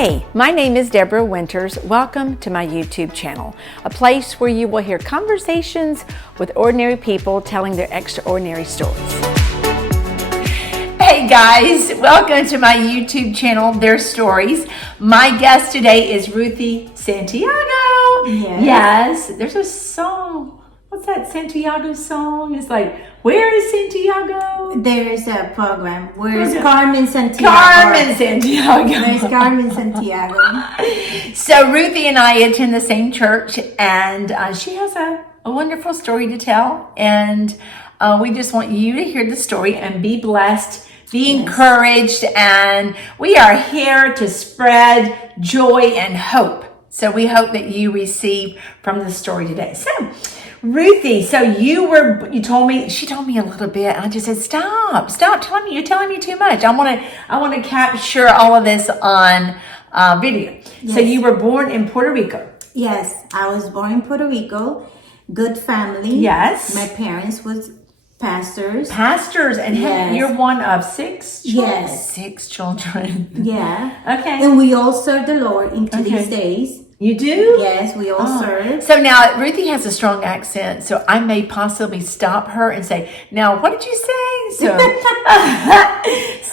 Hey, my name is Deborah Winters. Welcome to my YouTube channel, a place where you will hear conversations with ordinary people telling their extraordinary stories. Hey guys, welcome to my YouTube channel, Their Stories. My guest today is Ruthie Santiago. Yes, there's a song. What's that Santiago song? It's like, where is Santiago? There's a program. Where's Carmen Santiago? Carmen Santiago. Where's Carmen Santiago? So Ruthie and I attend the same church, and she has a wonderful story to tell. And we just want you to hear the story and be blessed, be encouraged. And we are here to spread joy and hope. So we hope that you receive from the story today. So Ruthie, so she told me a little bit, and I just said, stop telling me, you're telling me too much. I want to capture all of this on video. Yes. So you were born in Puerto Rico. Yes, I was born in Puerto Rico. Good family. Yes. My parents was pastors. And yes. You're one of 6 children? Yes. 6 children. Yeah. Okay. And we all serve the Lord into these days. You do? Yes, we all serve. So now, Ruthie has a strong accent, so I may possibly stop her and say, now, what did you say? So,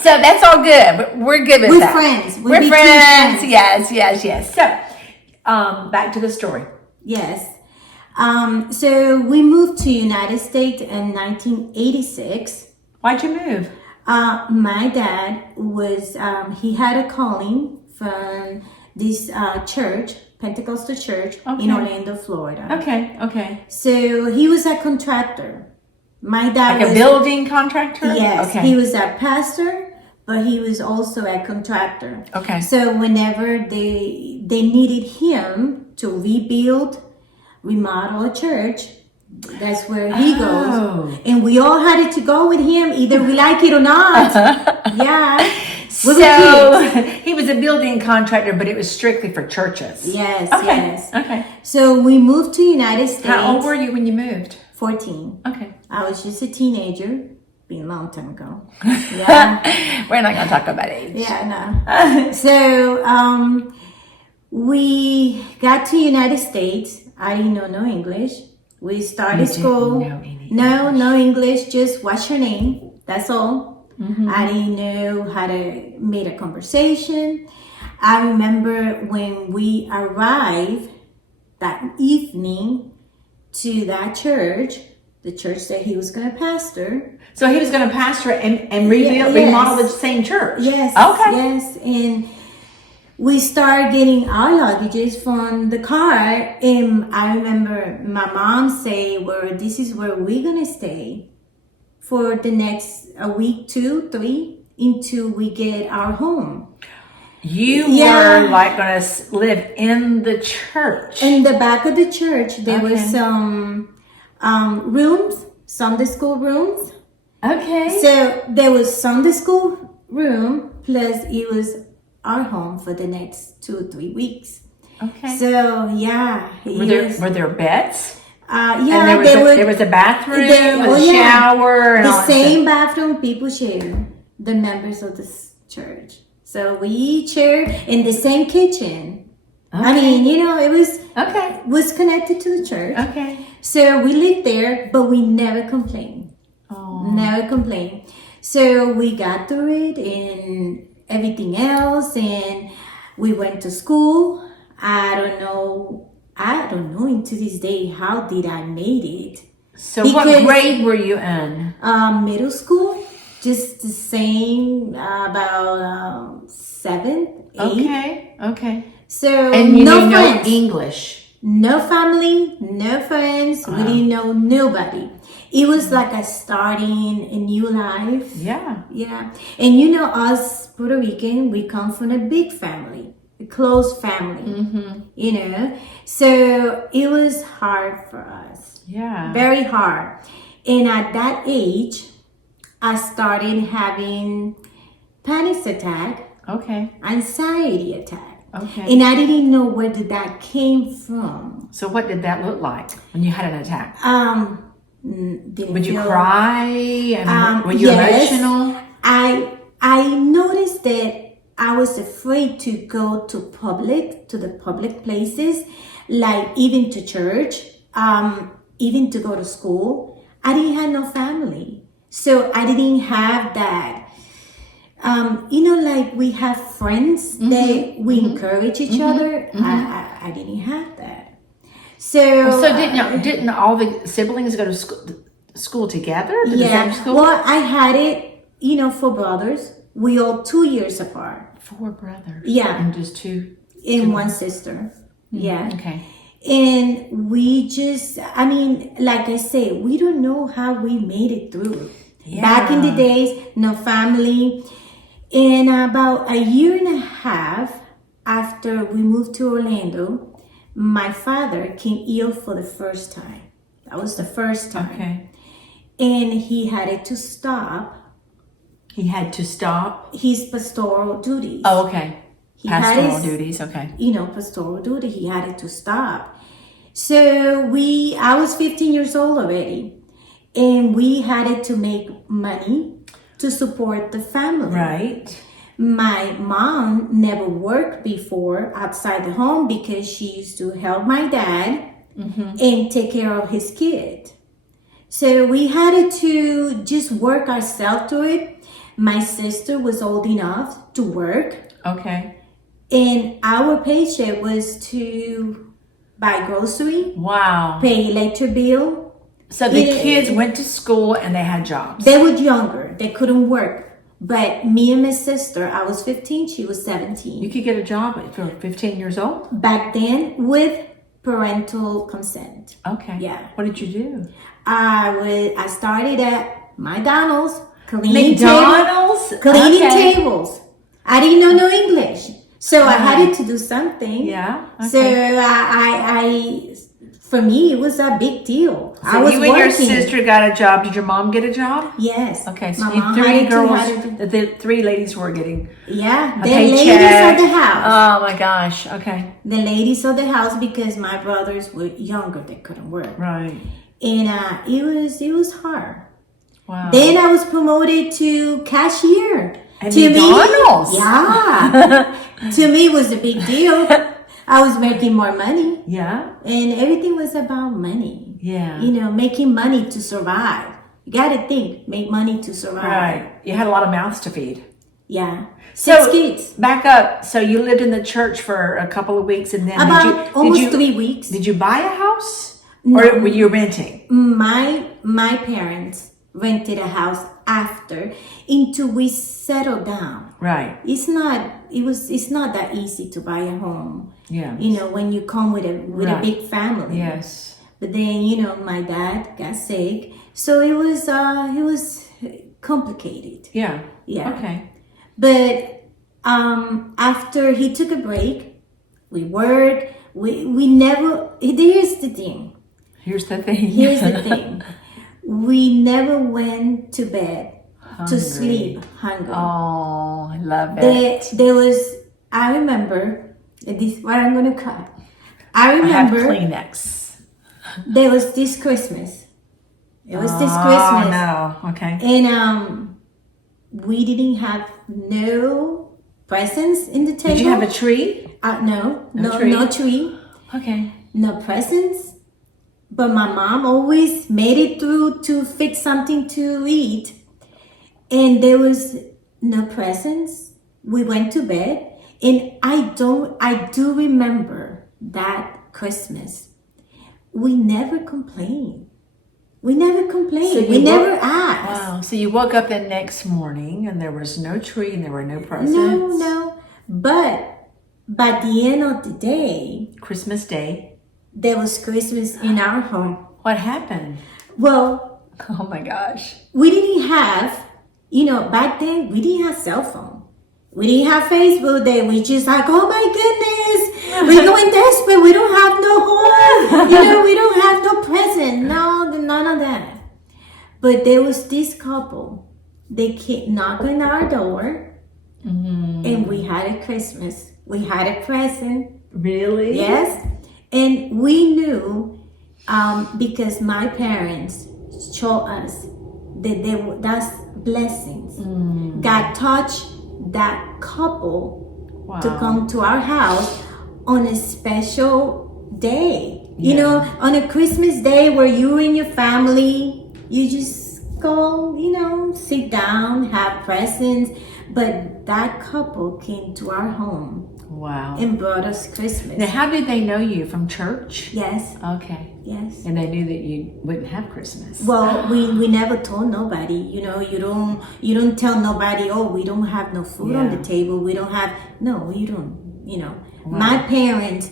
so that's all good. We're good with that. We're friends. Yes. So, back to the story. Yes. So we moved to United States in 1986. Why'd you move? My dad was, he had a calling from this church, Pentecostal church in Orlando, Florida. Okay. So he was a contractor. My dad was a building contractor? Yes. Okay. He was a pastor, but he was also a contractor. Okay. So whenever they needed him to remodel a church, that's where he goes. And we all had to go with him, either we like it or not. Yeah. So he was a building contractor, but it was strictly for churches. Yes, okay. Yes. Okay. So we moved to United States. How old were you when you moved? 14. Okay. I was just a teenager. Been a long time ago. Yeah. We're not going to talk about age. Yeah, no. So we got to United States. I didn't know no English. We started school. No English. Just what's your name? That's all. Mm-hmm. I didn't know how to make a conversation. I remember when we arrived that evening to that church, the church that he was going to pastor. So he was going to pastor and remodel the same church? Yes. Okay. Yes. And we started getting our luggages from the car. And I remember my mom saying, this is where we're going to stay for the next a week, 2, 3, until we get our home. You were like going to live in the church. In the back of the church, there were some rooms, Sunday school rooms. Okay. So there was Sunday school room, plus it was our home for the next 2 or 3 weeks. Okay. So yeah. Were there beds? And there was a bathroom, a shower, and the same bathroom people share, the members of this church. So we each share in the same kitchen. Okay. I mean, it was connected to the church. Okay. So we lived there, but we never complained. Oh. Never complained. So we got through it and everything else, and we went to school. I don't know into this day how did I made it. So what grade were you in? Middle school, just the same, about 7, 8. Okay. So and you no knew friends. No English. No family, no friends. We didn't know nobody. It was like starting a new life. Yeah. And us Puerto Rican, we come from a big family. A close family, so it was hard for us. Yeah. Very hard. And at that age, I started having panic attack. Okay. Anxiety attack. Okay. And I didn't know where that came from. So what did that look like when you had an attack? Would you cry? Were you emotional? I noticed that I was afraid to go to the public places, like even to church, even to go to school. I didn't have no family. So I didn't have that, like we have friends that we encourage each other. I didn't have that. So, didn't all the siblings go to school together? The same school? Well, I had it, for brothers. We all 2 years apart. 4 brothers. Yeah. And just 2? And 1 sister. Yeah. Okay. And we just, like I say, we don't know how we made it through. Yeah. Back in the days, no family. And about a year and a half after we moved to Orlando, my father came ill for the first time. That was the first time. Okay. And he had to stop. He had to stop? His pastoral duties. Oh, okay. Pastoral duties, okay. Pastoral duty. He had to stop. So I was 15 years old already. And we had to make money to support the family. Right. My mom never worked before outside the home because she used to help my dad and take care of his kid. So we had to just work ourselves through it. My sister was old enough to work. Okay. And our paycheck was to buy grocery. Wow. Pay electric bill. So the kids went to school and they had jobs. They were younger. They couldn't work. But me and my sister, I was 15, she was 17. You could get a job if you were 15 years old? Back then, with parental consent. Okay. Yeah. What did you do? I started at McDonald's. Cleaning tables. I didn't know no English. So I had to do something. Yeah. Okay. So I for me, it was a big deal. So I was working. Your sister got a job. Did your mom get a job? Yes. Okay, so you 3 girls, the 3 ladies were getting the ladies of the house. Oh my gosh, okay. The ladies of the house because my brothers were younger. They couldn't work. Right. And it was hard. Wow. Then I was promoted to cashier. At McDonald's? To me, it was a big deal. I was making more money. Yeah. And everything was about money. Yeah. Making money to survive. You got to think, make money to survive. Right. You had a lot of mouths to feed. Yeah. 6 kids. Back up. So you lived in the church for a couple of weeks and then almost 3 weeks. Did you buy a house? No. Or were you renting? My parents rented a house after until we settled down. Right. It's not that easy to buy a home. Yeah. When you come with a big family. Yes. But then, my dad got sick. So it was complicated. Yeah. Yeah. Okay. But after he took a break, we worked. We never, here's the thing. Here's the thing. We never went to bed hungry. To sleep hungry. Oh, I love it. I remember, this what I'm going to cut. I remember. I have Kleenex. There was this Christmas. It was this Oh, Christmas. no. Okay. And we didn't have no presents in the table. Did you have a tree? No tree. Okay. No presents. But my mom always made it through to fix something to eat. And there was no presents. We went to bed. And I do remember that Christmas. We never complained. We never asked. Wow. So you woke up the next morning and there was no tree and there were no presents. No. But by the end of the day, Christmas Day, there was Christmas in our home. What happened? Well, oh my gosh. We didn't have, back then, we didn't have cell phone. We didn't have Facebook. Then we just like, oh my goodness, we're going desperate. We don't have no home. We don't have no present. No, none of that. But there was this couple. They came knocking on our door, and we had a Christmas. We had a present. Really? Yes. And we knew, because my parents showed us that that's blessings. God touched that couple Wow. to come to our house on a special day. You Yeah. know, on a Christmas day where you and your family, you just go, you know, sit down, have presents. But that couple came to our home Wow. and brought us Christmas. Now, how did they know you? From church? Yes, Okay. yes. And they knew that you wouldn't have Christmas. Well, we never told nobody. You know, you don't tell nobody. Oh, we don't have no food on the table. We don't have. No, you don't. You know, Wow. my parents,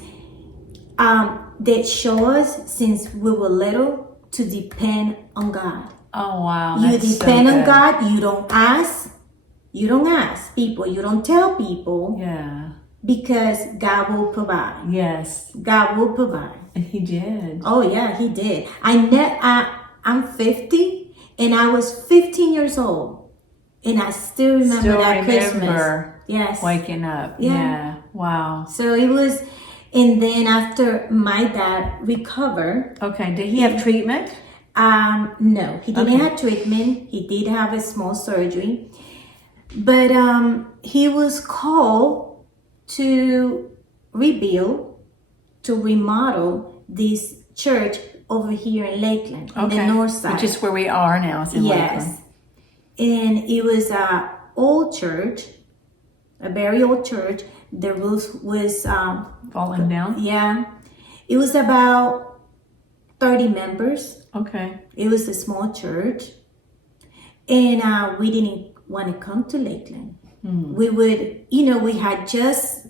they show us since we were little to depend on God. Oh, wow. You That's depend so on good. God. You don't ask. You don't ask people. You don't tell people Yeah. because God will provide. Yes. God will provide. And he did. Oh yeah, he did. I'm 50 and I was 15 years old and I still remember that Christmas. Yes. Waking up. Yeah. Yeah. Wow. So it was, and then after my dad recovered. Okay. Did he have treatment? No, he didn't Okay. have treatment. He did have a small surgery, but he was called to rebuild, to remodel this church over here in Lakeland, on the north side. Which is where we are now. It's in Lakeland. Yes. And it was a old church, a very old church. The roof was Falling down? yeah. It was about 30 members. Okay. It was a small church. And we didn't want to come to Lakeland. We would, you know, we had just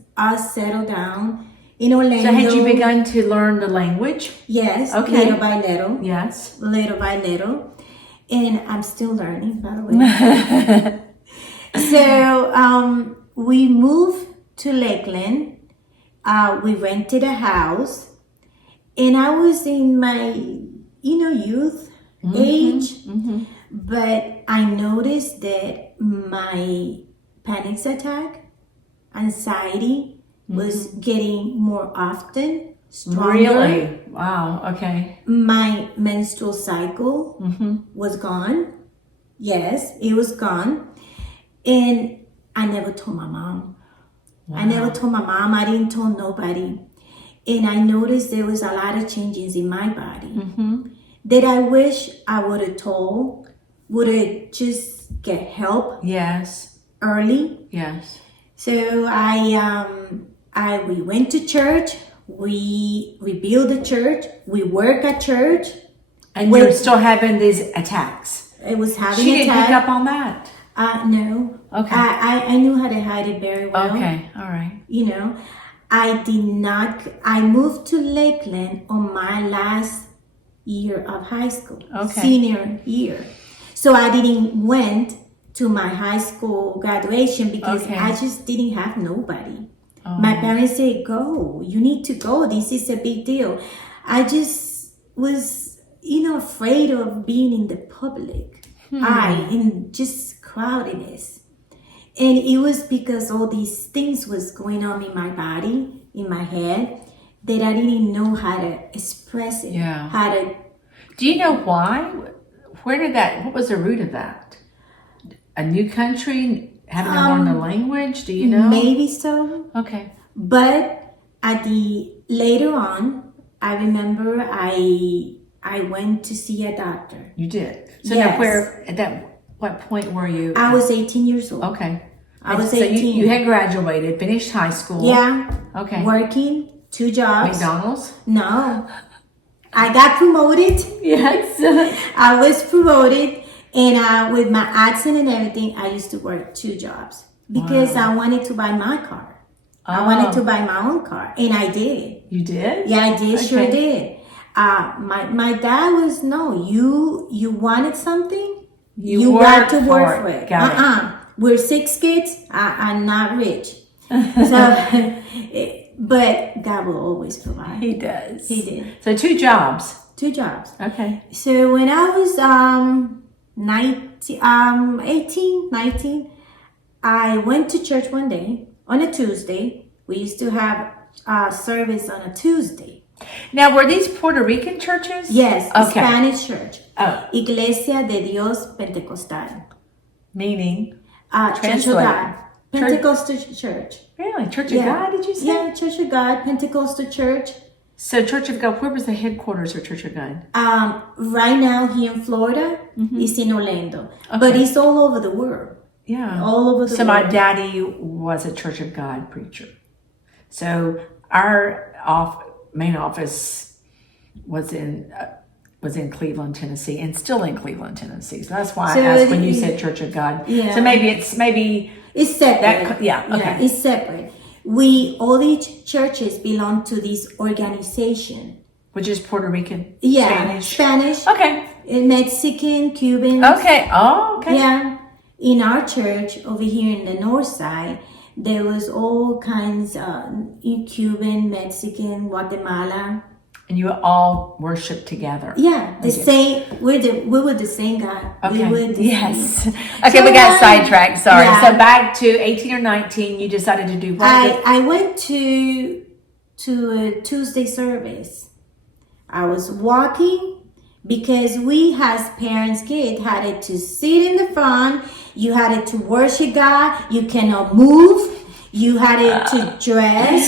settled down in Orlando. So had you begun to learn the language? Yes, Okay. little by little. Yes. Little by little. And I'm still learning, by the way. So we moved to Lakeland. We rented a house. And I was in my, you know, youth age. But I noticed that my panic attack, anxiety was getting more often, stronger. Really? Wow. Okay. My menstrual cycle was gone. Yes, it was gone. And I never told my mom. Wow. I never told my mom. I didn't tell nobody. And I noticed there was a lot of changes in my body that I wish I would have told, would have just get help Yes. early. Yes. So we went to church. We rebuilt the church. We work at church. And you're still having these attacks. It was having She a didn't attack. pick up on that. No. Okay. I knew how to hide it very well. Okay. All right. You know, I did not. I moved to Lakeland on my last year of high school, Okay. senior year. So I didn't went to my high school graduation because Okay. I just didn't have nobody. Oh. My parents said, "Go. You need to go. This is a big deal." I just was, you know, afraid of being in the public eye and just crowdedness. And it was because all these things was going on in my body, in my head, that I didn't know how to express it. Yeah. How to. Do you know why? What was the root of that? A new country, having to learn the language? Do you know? Maybe so. Okay. But later on, I remember I went to see a doctor. You did. So Yes. now what point were you? I was 18 years old. Okay. I was so 18. you had graduated, finished high school. Yeah. Okay. Working 2 jobs. McDonald's? No. I got promoted. Yes. I was promoted, and with my accent and everything, I used to work 2 jobs because I wanted to buy my car. I wanted to buy my own car, and I did. You did? Yeah, I did. Okay. Sure did. My dad was you wanted something, you got to work for it. Got it. We're 6 kids. I'm not rich, so but God will always provide. He does. He did. So 2 jobs. 2 jobs. Okay. So when I was 18, 19, I went to church one day on a Tuesday. We used to have service on a Tuesday. Now, were these Puerto Rican churches? Yes, Okay. Spanish church. Oh, Iglesia de Dios Pentecostal. meaning? Church of Translate. God. Pentecostal church. Really? Church of God, did you say? Yeah, Church of God, Pentecostal church. So Church of God, where was the headquarters of Church of God? Right now here in Florida, it's in Orlando. Okay. But it's all over the world. Yeah. All over the world. So my daddy was a Church of God preacher. So our main office was in Cleveland, Tennessee, and still in Cleveland, Tennessee. So that's why I asked when you said Church of God. Yeah. So maybe it's separate. Okay. Yeah, it's separate. All these churches belong to this organization, which is Puerto Rican. Yeah, Spanish. Okay. Mexican, Cuban. Okay. Oh, okay. Yeah. In our church over here in the north side, there was all kinds in Cuban, Mexican, Guatemala. And you all worship together. Yeah, the same. We were the same God. Okay. Yes. Okay, so we got sidetracked. Sorry. Yeah. So back to 18 or 19, you decided to do what? I went to a Tuesday service. I was walking because we as parents had to sit in the front. You had to worship God. You cannot move. You had to dress.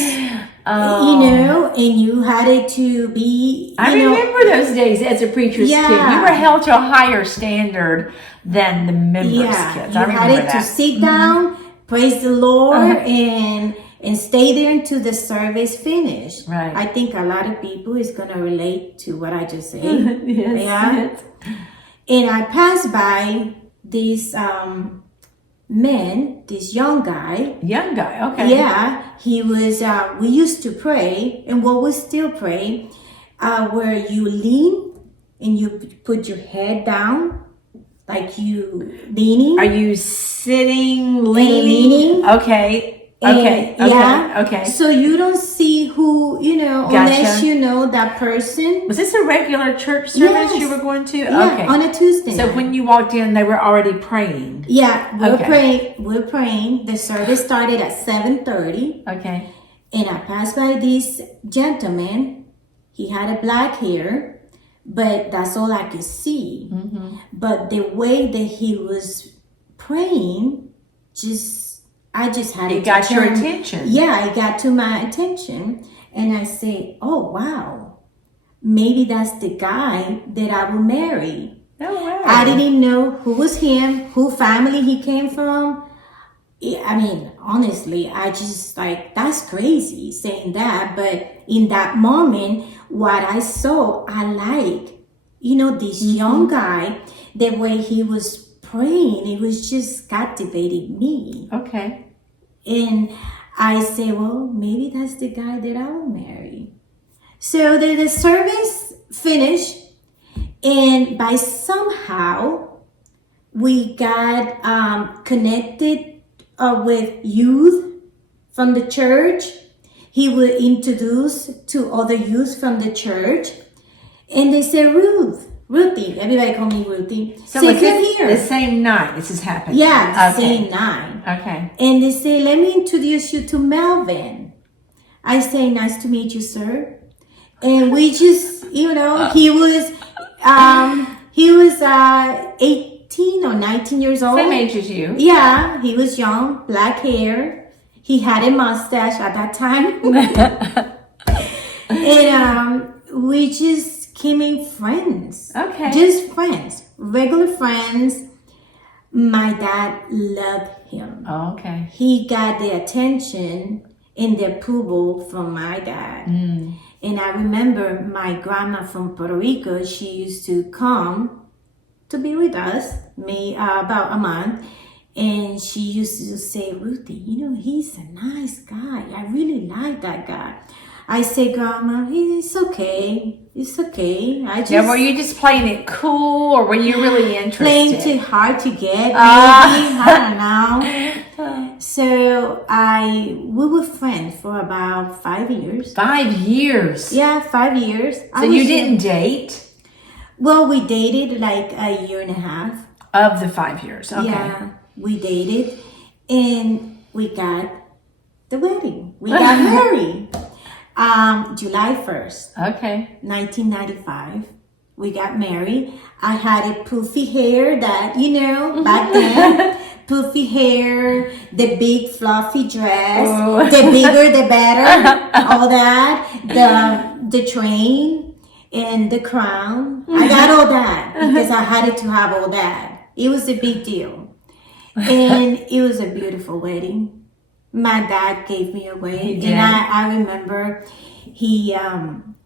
And you had it to be. I remember those days as a preacher's kid. You were held to a higher standard than the members' kids. You had it to sit down, praise the Lord, and stay there until the service finished. Right. I think a lot of people is gonna relate to what I just said. Yes. And I passed by this this young guy. Okay. Yeah, he was, we used to pray, and we still pray, where you lean and you put your head down, like you leaning. Are you sitting, leaning? Okay. Okay. So you don't see who, unless you know that person. Was this a regular church service you were going to? Yeah, okay. On a Tuesday night. So when you walked in, they were already praying? Yeah, we're praying. The service started at 7:30. Okay. And I passed by this gentleman. He had a black hair, but that's all I could see. Mm-hmm. But the way that he was praying, I just had it got your attention. Yeah, it got to my attention. And I say, oh, wow, maybe that's the guy that I will marry. No way. I didn't know who was him, who family he came from. I mean, honestly, I just that's crazy saying that. But in that moment, what I saw, I this young guy, the way he was praying, it was just captivating me. Okay. And I say, well, maybe that's the guy that I will marry. So the service finished, and by somehow we got connected with youth from the church. He would introduce to other youth from the church, and they said, Ruthie. Everybody call me Ruthie. So was this here. The same night this is happening? Yeah, the same night. Okay. And they say, let me introduce you to Melvin. I say, nice to meet you, sir. And we just, he was 18 or 19 years old. Same age as you. Yeah, he was young, black hair. He had a mustache at that time. And we just became friends. Okay. Just friends. Regular friends. My dad loved him. Oh, okay. He got the attention and the approval from my dad. Mm. And I remember my grandma from Puerto Rico, she used to come to be with us, about a month. And she used to say, Ruthie, he's a nice guy. I really like that guy. I say, Grandma, it's okay. It's okay. Were you just playing it cool, or were you really interested? Playing too hard to get, maybe. I don't know. So we were friends for about 5 years. 5 years? Yeah, 5 years. So you didn't date? Well, we dated like a year and a half. Of the 5 years, okay. Yeah, we dated, and we got the wedding. We got married. July 1st. Okay. 1995. We got married. I had a poofy hair that, back then. puffy hair, the big fluffy dress, the bigger the better, all that, the train and the crown. I got all that because I had to have all that. It was a big deal. And it was a beautiful wedding. My dad gave me away. And I remember he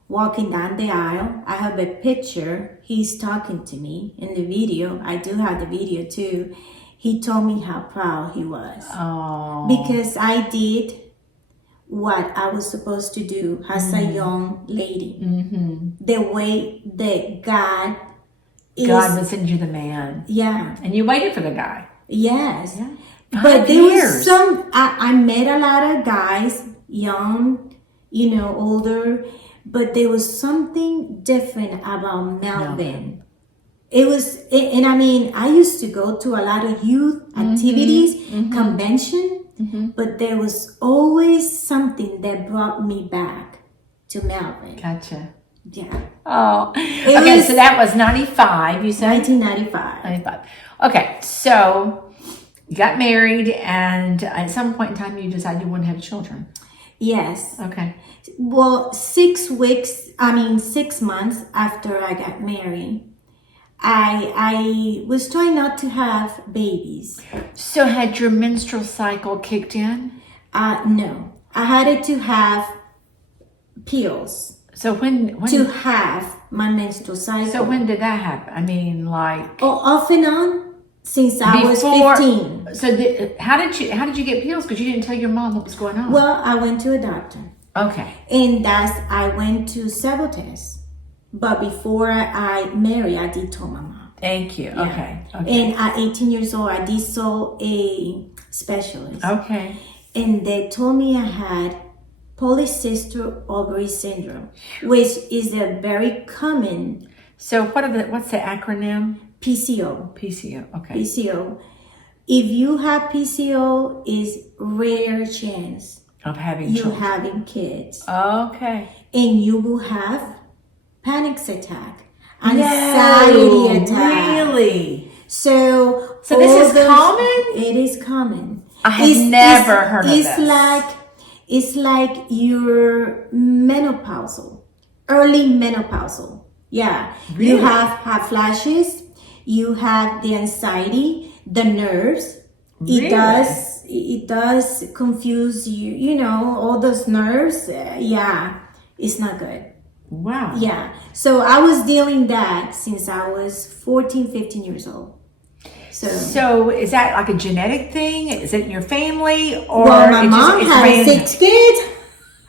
walking down the aisle. I have a picture. He's talking to me in the video. I do have the video too. He told me how proud he was. Oh. Because I did what I was supposed to do as a young lady. The way that God would send you the man. Yeah. And you waited for the guy. Yes. Yeah. But there was I met a lot of guys, young, older, but there was something different about Melvin. It was, and I mean, I used to go to a lot of youth activities, convention, but there was always something that brought me back to Melvin. Gotcha. Yeah. Oh, okay. So that was 95. You said 1995. 95. Okay, so you got married, and at some point in time, you decided you wouldn't have children. Yes. Okay. Well, 6 months after I got married, I was trying not to have babies. So had your menstrual cycle kicked in? No. I had to have pills. So when to have my menstrual cycle. So when did that happen? I mean, like off and on since I was 15. So how did you get pills? Because you didn't tell your mom what was going on. Well, I went to a doctor. Okay. And I went to several tests. But before I married, I did tell my mom. Thank you. Yeah. Okay. And at 18 years old, I did saw a specialist. Okay. And they told me I had polycystic ovary syndrome, which is a very common. So what's the acronym? PCO. PCO. Okay. PCO. If you have PCO, is rare chance of having kids. Okay. And you will have panic attack, anxiety attack. Really? So this is common? It is common. I have never heard of this. It's like you're menopausal, early menopausal. Yeah. Really? You have flashes. You have the anxiety, the nerves. Really? It does confuse you, all those nerves. Yeah, it's not good. Wow. Yeah. So I was dealing that since I was 14, 15 years old. So is that like a genetic thing? Is it in your family? Or my mom had 6 kids.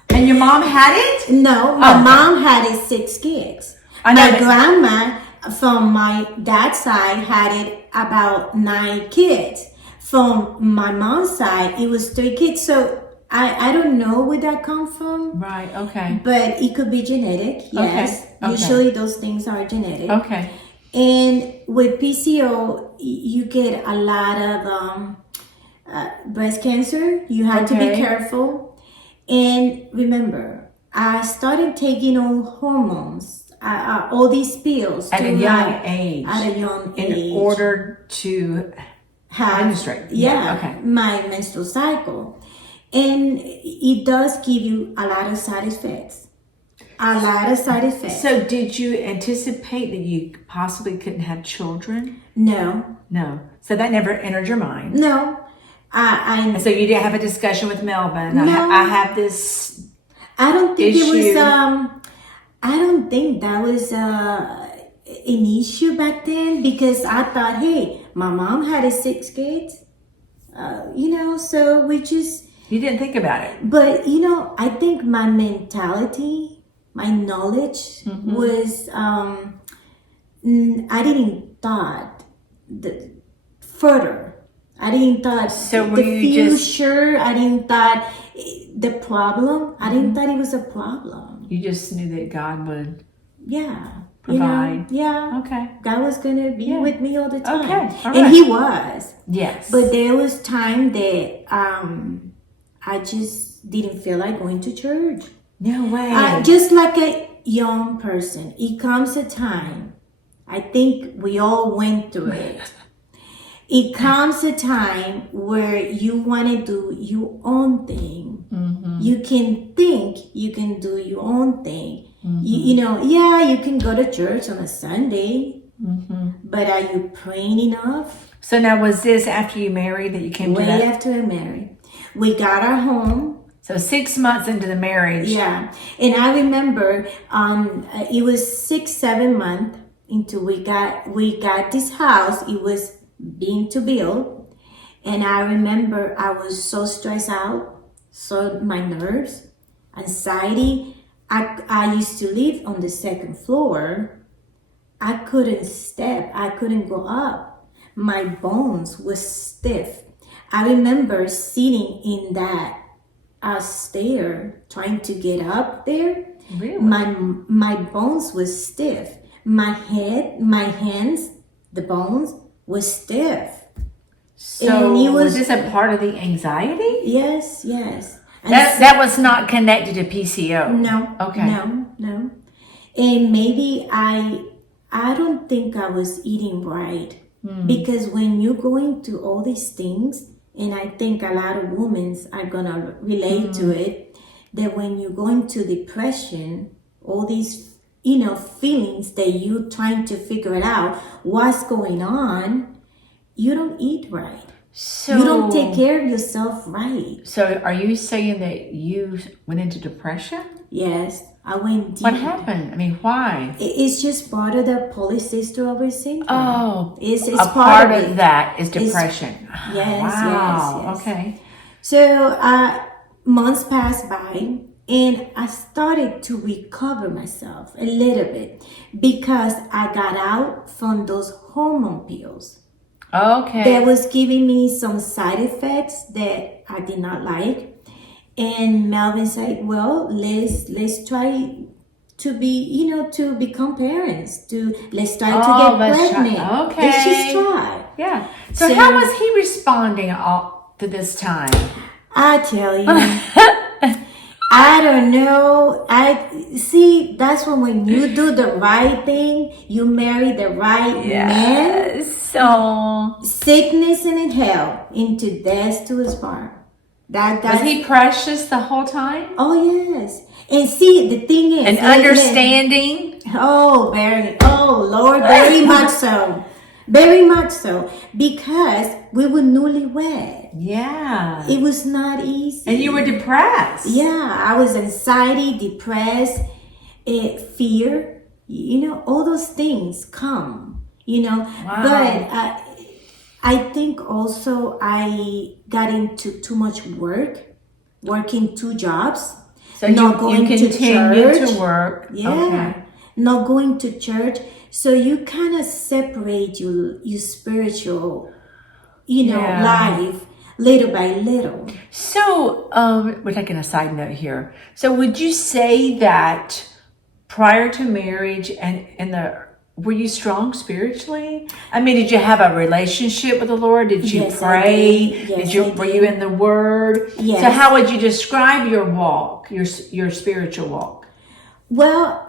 And your mom had it? No, my mom had 6 kids. My grandma from my dad's side had it about 9 kids. From my mom's side, it was 3 kids. So I don't know where that comes from. Right, okay. But it could be genetic, yes. Okay. Usually those things are genetic. Okay. And with PCO, you get a lot of breast cancer. You have to be careful. And remember, I started taking all hormones, all these pills. At a young age. At a young age. In order to menstruate. Yeah, my menstrual cycle. And it does give you a lot of side effects. So did you anticipate that you possibly couldn't have children? No. So that never entered your mind? No. And so you didn't have a discussion with Melvin? No. I have this I don't think issue. It was, I don't think that was an issue back then because I thought, hey, my mom had 6 kids. So we just... You didn't think about it. But, I think my mentality, my knowledge was, I didn't thought further. I didn't thought the future. I didn't thought the problem. I didn't thought it was a problem. You just knew that God would provide. Okay. God was going to be with me all the time. Okay. All right. And he was. Yes. But there was time that I just didn't feel like going to church. No way. Just like a young person, it comes a time. I think we all went through it. it comes a time where you want to do your own thing. You can think you can do your own thing. You know, yeah, you can go to church on a Sunday, but are you praying enough? So now, was this after you married that you came to that? Way after I married. We got our home. So 6 months into the marriage. Yeah. And I remember it was 6-7 months into we got this house. It was being to build. And I remember I was so stressed out, so my nerves, anxiety. I used to live on the second floor. I couldn't step. I couldn't go up. My bones were stiff. I remember sitting in that stair trying to get up there. Really? My bones were stiff. My head, my hands, the bones were stiff. So was this a part of the anxiety? Yes. And That was not connected to PCO. No. Okay. No. And maybe I don't think I was eating right. Because when you go into all these things, and I think a lot of women are gonna relate to it, that when you go into depression, all these, feelings that you trying to figure it out, what's going on, you don't eat right. So you don't take care of yourself right. So are you saying that you went into depression? Yes, I went deep. What happened? I mean, why? It's just part of the polycystic ovary syndrome. Oh, it's a part of that is depression. Yes, wow. yes. Okay. So months passed by, and I started to recover myself a little bit because I got out from those hormone pills. Okay. That was giving me some side effects that I did not like. And Melvin said, well, let's try to be, to become parents. Let's try to get pregnant. Okay. Let's just try. Yeah. So how was he responding to this time? I tell you, I don't know. That's when you do the right thing, you marry the right man. So Sickness and hell into death to his part. Was he precious the whole time? Oh yes. And see, the thing is, and understanding. Lord, very much so. Very much so. Because we were newlywed. Yeah. It was not easy. And you were depressed. Yeah, I was anxiety, depressed, fear. All those things come. Wow. But I think also I got into too much working 2 jobs. So not you continued to work. Yeah. Okay. Not going to church. So you kind of separate your spiritual, life little by little. So, we're taking a side note here. So would you say that prior to marriage were you strong spiritually? I mean, did you have a relationship with the Lord? Did you pray? Were you in the Word? Yes. So how would you describe your walk, your spiritual walk? Well,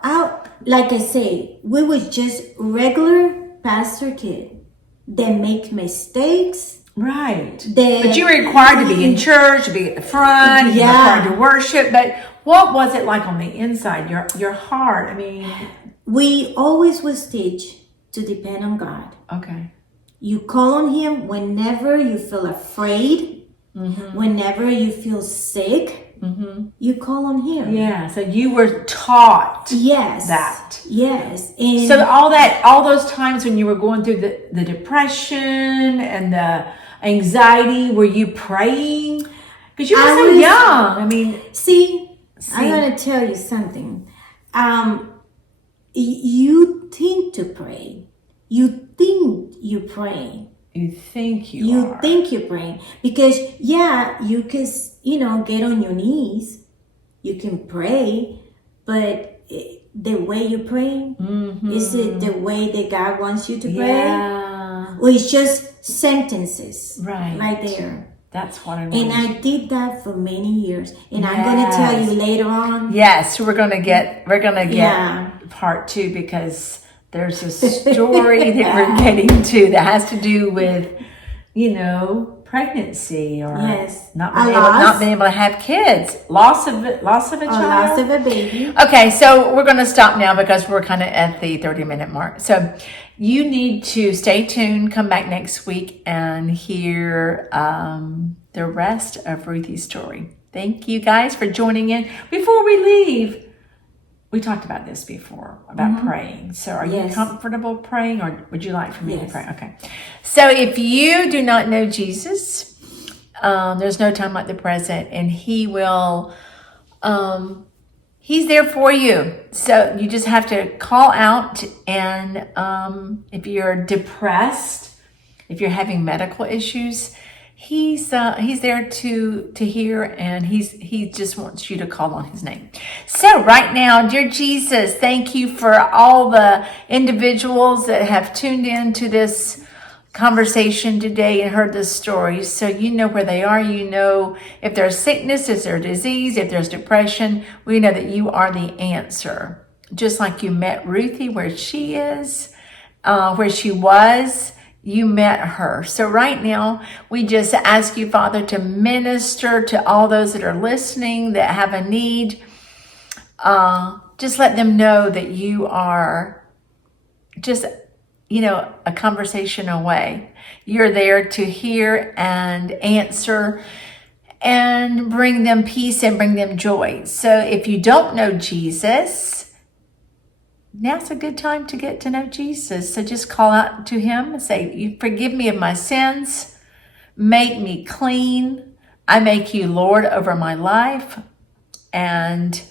like I say, we were just regular pastor kid that make mistakes. Right. But you were required to be in church, to be at the front, you were required to worship. But what was it like on the inside, your heart? I mean... We always was taught to depend on God. Okay. You call on Him whenever you feel afraid, whenever you feel sick, you call on Him. Yeah, so you were taught that. Yes. And so all those times when you were going through the depression and the anxiety, were you praying? Because you were so young. I mean... See, I'm going to tell you something. You think to pray. You think you pray. You think you are. You think you're praying. Because, you can, get on your knees. You can pray. But the way you pray, is it the way that God wants you to pray? Yeah. Or it's just sentences. Right there. That's what I mean. And I did that for many years. And I'm going to tell you later on. Yes, we're going to get part 2 because there's a story that we're getting to that has to do with pregnancy or Yes. not A being, able, loss. not being able to have kids, loss of a child. Loss of a baby. Okay, so we're going to stop now because we're kind of at the 30-minute mark. So you need to stay tuned, come back next week and hear the rest of Ruthie's story. Thank you guys for joining in. Before we leave, we talked about this before, about praying. So are you comfortable praying or would you like for me to pray? Okay. So if you do not know Jesus, there's no time like the present, and he will, he's there for you. So you just have to call out, and if you're depressed, if you're having medical issues, he's there to hear, and he just wants you to call on his name. So right now, dear Jesus, thank you for all the individuals that have tuned in to this conversation today and heard this story. So you know where they are. You know if there's sickness, if there's disease, if there's depression, we know that you are the answer. Just like you met Ruthie where she is, where she was, you met her. So right now, we just ask you, Father, to minister to all those that are listening, that have a need. Just let them know that you are just, a conversation away. You're there to hear and answer and bring them peace and bring them joy. So if you don't know Jesus, now's a good time to get to know Jesus. So just call out to him and say, you forgive me of my sins, make me clean. I make you Lord over my life. And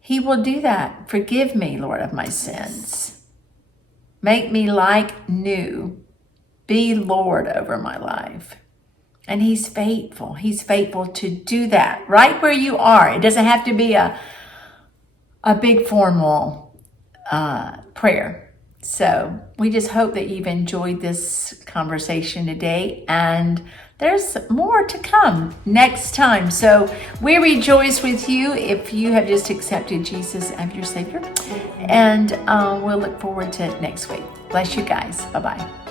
he will do that. Forgive me, Lord, of my sins. Make me like new. Be Lord over my life. And he's faithful. He's faithful to do that right where you are. It doesn't have to be a big formal prayer. So we just hope that you've enjoyed this conversation today, and there's more to come next time. So we rejoice with you if you have just accepted Jesus as your Savior, and we'll look forward to next week. Bless you guys. Bye-bye.